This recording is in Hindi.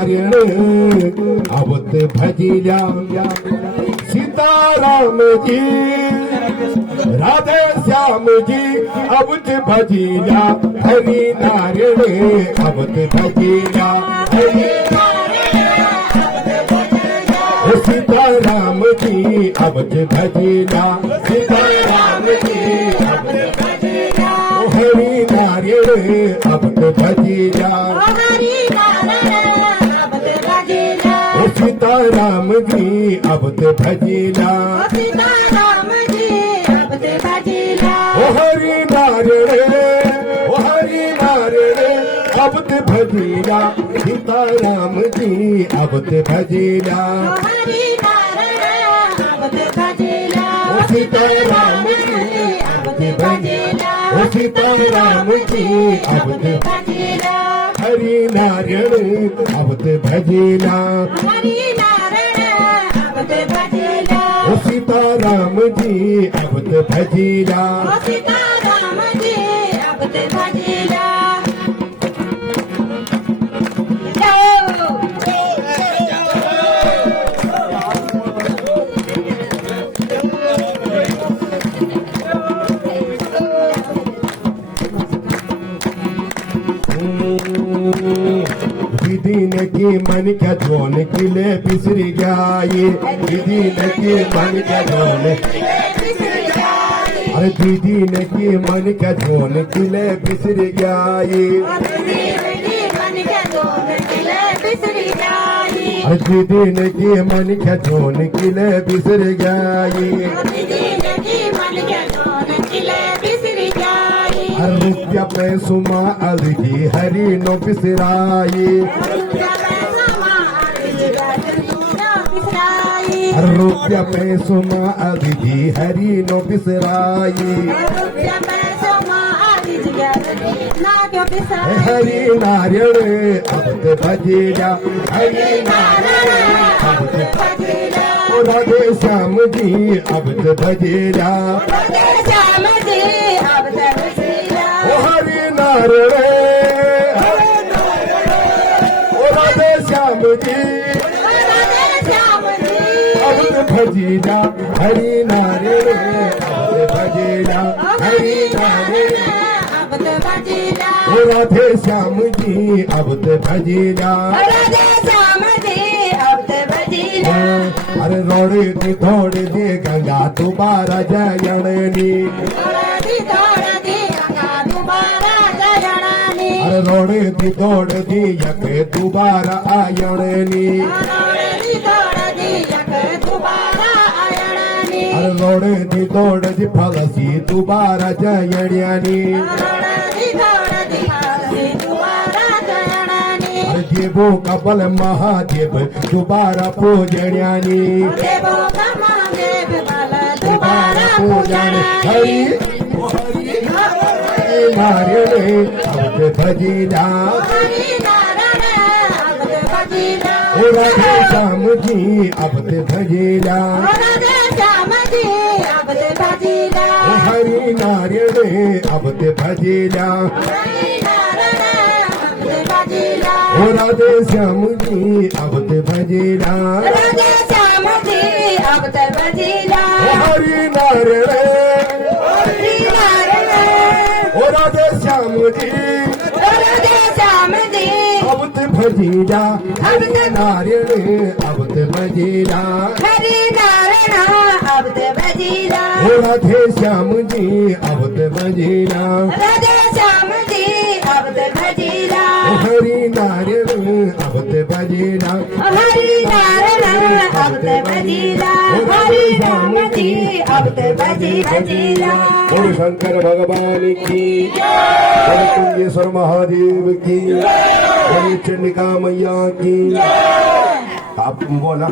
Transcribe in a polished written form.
नारायण अवत भजिल्या सीताराम जी राधे श्याम जी अवत भजिल्या हरि नारायण अवत भजिल्या सीताराम जी अवत भजिल्या सीताराम जी हरि नारायण अवत भजिल्या सीताराम जी अवत भजिल्या हरि नारायण अवत भजिल्या सीताराम जी अवत भजिल्या सीताराम जी अवत भजिल्या सीताराम जी अवत हरि नारायण अवत भजिल्या सीताराम जी अवत भजिल्या दीदी ने की मन क्या जोन किले बिसरी गई दीदी ने की मन क्या जोन अरे दीदी ने की मन क्या जोन किले बिसरी गई अरे दीदी ने की मन क्या जोन किले बिसरी गई रुपया में सुमा अलगी हरी नो बिसराई रुपया में सुमा अलगी हरी नो बिसराई हरि नारायण अवत भजिल्या हरि नारायण अवत भजिल्या राधे श्याम जी अवत भजिल्या हरि नारायण राधे श्याम जी अवत भजिल्या हरि नारायण अवत भजिल्या हरि नारायण राधे श्याम जी अवत भजिल्या अरे रोड़ी थी थोड़ी दी गंगा दोबारा जयणी अरे रोड़ी थी थोड़ी दी यक दोबारा आयणी अरे रोड़ी थी थोड़ी दी फलसी दोबारा जयणी देवो कपल महादेव दोबारा पूजण्यानी दोबारा पूजन हरि नारायण अवत भजिल्या राधे श्याम जी अवत भजिल्या हरि नारायण अवत भजिल्या राधे श्याम जी अवत भजिल्या हरि नारायण राधे श्याम जी अवत भजिल्या हरि नारायण अवत भजिल्या राधे श्याम जी अवत भजिल्या हरि नारायण अवत भजिल्या हरि नारायण अवत भजिल्या हरि श्याम जी अवत भजिल्या बोल शंकर भगवान की बोल कुंजेश्वर महादेव की बोल चंडिका मैया की आप बोला